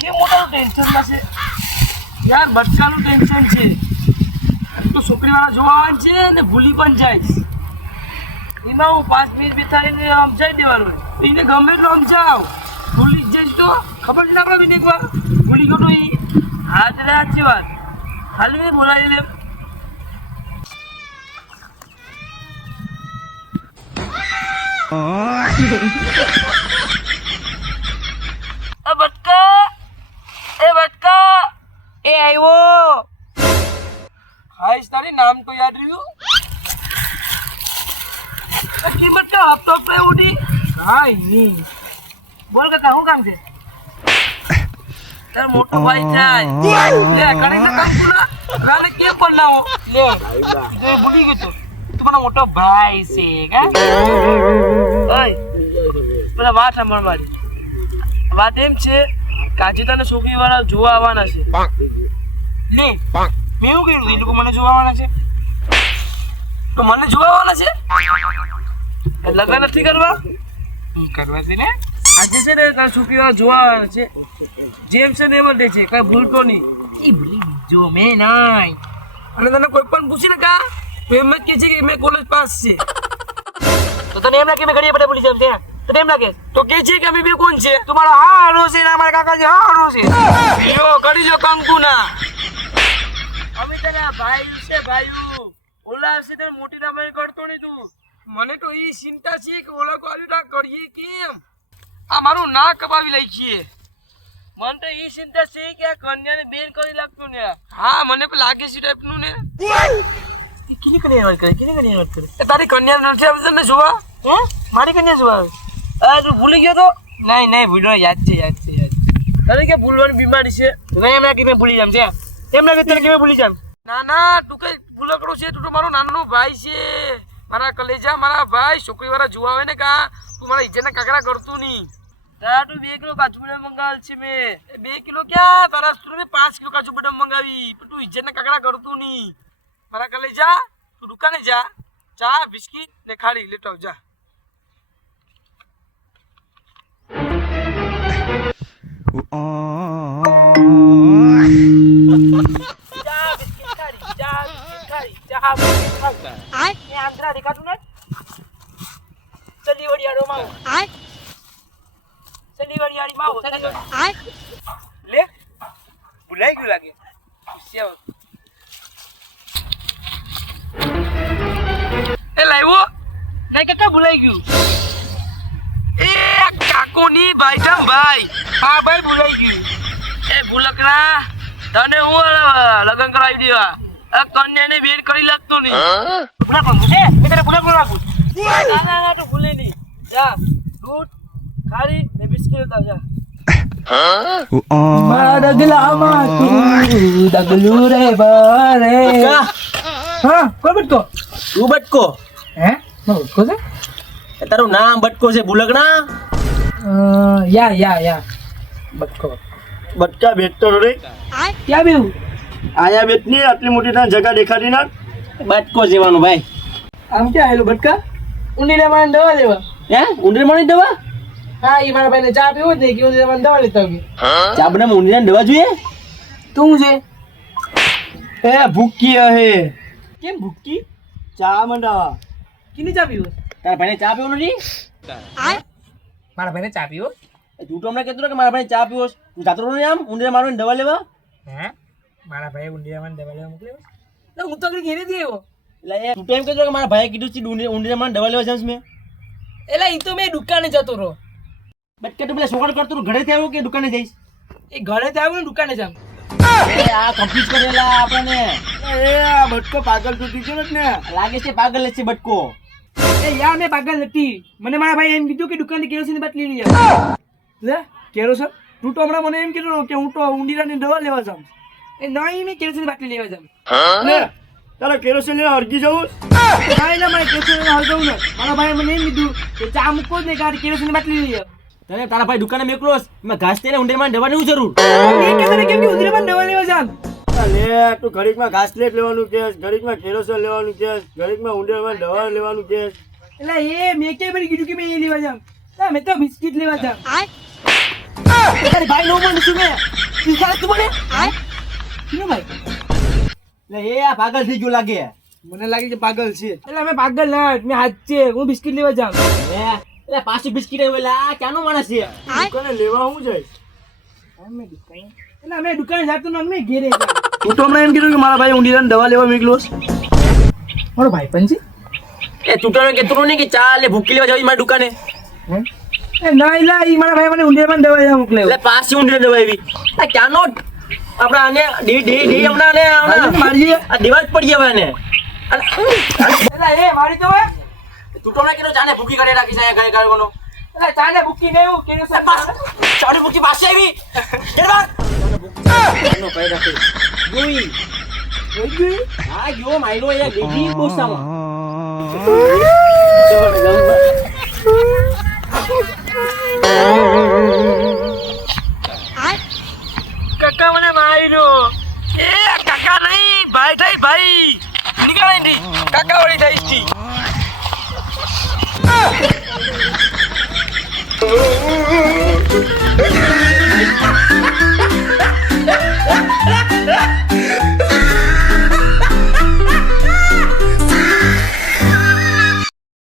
કે મોટા ટેન્શનમાં છે યાર, બચ્ચાનું ટેન્શન છે. તું છોકરીવાળા જોવા આવવાનું છે ને ભૂલી પણ જાય. એમાં હું 5 મિનિટ બેઠાઈને સમજાવી દેવાનું. એને ગમે એટલું સમજાવ, ભૂલી જ જઈશ તો ખબર છે ને આપણે બીને એકવાર ભૂલી ગયો તો એ હાથ રે સાચી વાત. હાલ મેં બોલાવી લે. એ આવ્યો. હાઈશ, તારી નામ તો યાદ રહ્યું? કી બટકા હપ્તો પે ઉડી. હાય ની બોલ કાકા, શું કામ છે? તાર મોટો ભાઈ જાય લે કણે ના કામ પૂરા રાને કે પણ લાવો લે એ ભૂલી ગયો તું મારો મોટો ભાઈ છે કા. ઓય પેલા વાત સાંભળ મારી. વાત એમ છે કે આજે તને છોકરીવાળા જોવા આવવાના છે. લે મેં એવું કીધું, એ લોકો મને જોવા આવવાના છે તો મને જોવા આવવાના છે. લગ્ન નથી કરવા? કરવા છે ને. આજે છે ને તારા છોકરીવાળા જોવા આવવાના છે. જેમ છે ને એમ જ છે, કઈ ભૂલતો નહીં. એ ભૂલી જો મેં નહીં. અને તને કોઈ પણ પૂછી ને કા તો એમ જ કહે છે કે મેં કોલેજ પાસ છે. તો તને એમ લાગે મેં ઘડીએ પડે ભૂલી જાવ ત્યાં? તને એમ લાગે તો કે છે કે અમે બે કોણ છે? તમારો હારો છે ને અમારા કાકાજી હારો છે. જો કરી જો કંકુ ના. અમે તને ભાઈ છે ભાઈ. ઓલા છે ને મોટી ના ભાઈ કરતો નહીં તું. મને તો એ ચિંતા છે કે ઓલા કોલિટા કરીએ કેમ? આ મારું નાક કપાવી લઈ છીએ. મને તો એ ચિંતા છે કે આ કન્યાને બેન કરી લાગતું ને. હા મને પણ લાગે છે ટાઈપનું ને. કિની કન્યા વાત કરે? કિની કન્યા વાત કરે? તારી કન્યા નથી આવતી તને જોવા? હે મારી કન્યા જોવા આવે? તું ભૂલી ગયો તો? નહીં નહીં ભૂલ્યો, યાદ છે યાદ છે યાદ છે. તારે કે ભૂલવાની બીમારી છે? નહીં એમ લાગે મેં ભૂલી જામ છે. એમ લાગે તને કે મેં ભૂલી જામ? ના ના તું કઈ ભૂલકડો છે. તું તો મારો નાનો ભાઈ છે, મારા કલેજા, મારા ભાઈ. છોકરીવાળા જોવા આવે ને કા તું મારા ઇજ્જતના કાકરા કરતું નહીં. તારું 2 કિલો કાજુ બદામ મંગાવેલ છે મેં. 2 કિલો ક્યાં, તારા સ્ટોરે 5 કિલો કાજુ બદામ મંગાવી. પણ તું ઇજ્જતના કાકરા કરતું નહીં. મારા કલેજા તું દુકાને જા, ચા બિસ્કિટ ને ખાડી લેતો જા. ચા બિસ્કિટ ખાડી, ચા બિસ્કિટ ખાડી, ચા બિસ્કિટ ખાડી. એ આંધ્રા દેખાતું ને? ચલી વડિયાળો માં ચલીવાડી માવો લે ભૂલાઈ ગયું લાગે. એ લાવ્યો નહીં કાકા, ભૂલાઈ ગયું. એ કાકોની ભાઈ ભાઈ. હા ભાઈ ભૂલાઈ ગયું. એ ભૂલકડા તને હું લગ્ન કરાવી દેવા. કન્યાને બેન કરી લાગતો નહીં. ભૂલા પણ ભૂલે મેં તને ભૂલા પણ લાગુ. ના ના તો ભૂલે નહીં. જા દૂધ ખારી ને બિસ્કિટ લેતા જા. મારા ગલામાં તું દગલું રે બારે. હા કોઈ બટકો? તું બટકો? હે બટકો છે? તારું નામ બટકો છે ભૂલકડા? યા યા યા બટકો. બટકા બેઠતો રે ક્યાં બેવું? આયા બેઠની આટલી મોટી તને જગા દેખાડી ના. બટકો જેવાનું ભાઈ. આમ ક્યાં આવેલું બટકા? ઊંડીને મારે દવા લેવા. હે ઊંડીને મારી દવા? હા એ મારા ભાઈને ચા પીવો જ નહીં કે ઊંડીને મારે દવા લેતા હોય. ચા બનાવ ઊંડીને દવા જોઈએ? તું છે એ ભૂકી હે. કેમ ભૂકી? ચા મંડાવા. કિની ચા પીવો? તારા ભાઈને ચા પીવો નથી? મારા ભાઈને ચા પીવો? તું તો હમણાં કહેતો કે મારા ભાઈને ચા પીવો. તું જાતો નહીં આમ ઊંડીને મારવાની દવા લેવા? હે મારા ભાઈ ઊંડીને મારવાની દવા લેવા મોકલ્યો? તો હું તો ઘેરેથી આવ્યો. એટલે તું તો એમ કહેતો કે મારા ભાઈએ કીધું છે ઊંડીને મારવાની દવા લેવા જાઉં મેં. એટલે એ તો મેં દુકાને જતો રહો. બટકા તો પેલા છોકરો કરતો ઘરેથી આવ્યો કે દુકાને જઈશ? એ ઘરેથી આવ્યો ને દુકાને જામ. આ કમ્પ્લીટ કરેલા આપણને. એ આ બટકો પાગલ તૂટી ગયો ને. લાગે છે પાગલ છે બટકો. એ યાર મેં પાગલ નથી. મને મારા ભાઈ એમ કીધું કે દુકાનથી કેરોસીન બાટલી લઈ આવ. લે કેરોસીન? તું તો હમણાં મને એમ કીધું કે હું તો ઊંડીરાની દવા લેવા જાઉં. એ નહીં મેં કેરોસીન બાટલી લેવા જાઉં. લે તારે કેરોસીન લઈને હરગી જવું? ના એટલે મારે કેરોસીન લઈને હરગાવું ને. મારા ભાઈ મને એમ કીધું કે ચા મૂકો જ નહીં કાઢ કેરોસીન બાટલી લઈ આવ. તને તારા ભાઈ દુકાને મેકલો એમાં ઘાસ તેલે ઊંડીમાં દવાની શું જરૂર? મેં કીધું કેમ કે ઊંડીરામાં દવા લેવા જામ. લે તું ઘડીકમાં ઘાસ લેટ લેવાનું કેસ, ઘડીકમાં કેરોસીન લેવાનું કેસ, ઘડીકમાં ઊંડીમાં દવા લેવાનું કેસ. એટલે એ મેં કે બરી કીધું કે મેં એ લેવા જામ. મેં તો બિસ્કિટ લેવા જામ. તારી ભાઈ નો મને શું મેં શીખાડે તું મને શું ભાઈ એટલે એ આ પાગલ થઈ ગયો લાગે મને લાગે છે પાગલ છે એટલે અમે પાગલ ના મેં હાથ છે હું બિસ્કિટ લેવા જાઉં એટલે પાછી બિસ્કિટ આવ્યો એટલે આ ક્યાંનો માણસ છે દુકાને લેવા હું જાય એટલે અમે દુકાને જાતો ને અમે ઘેરે જાઉં તું તો હમણાં એમ કીધું કે મારા ભાઈ ઊંડીને દવા લેવા મોકલ્યો મારો ભાઈ પણ છે એ તું તો કહેતો નહીં કે ચાલે ભૂકી લેવા જાવી મારી દુકાને એ ના એલા ઈ મારા ભાઈ મને ઊંડિયામાં દવા લેવા મોકલે એટલે પાછી ઊંડીને દવા આવી આ ક્યાંનો આપણા આને ડી હમણાં મારી આ દિવાજ પડી જવા ને એટલે એ મારી તો હે તું તો કીધું ચાને ભૂકી કરી રાખી છે ઘરે ગાળવાનો એટલે ચાલે ભૂકી નહીં હું કેવું છે ચાડી ભૂકી પાસે આવી નો કઈ રાખી જોઈ હા જો માયરો એ દીદી બોસામાં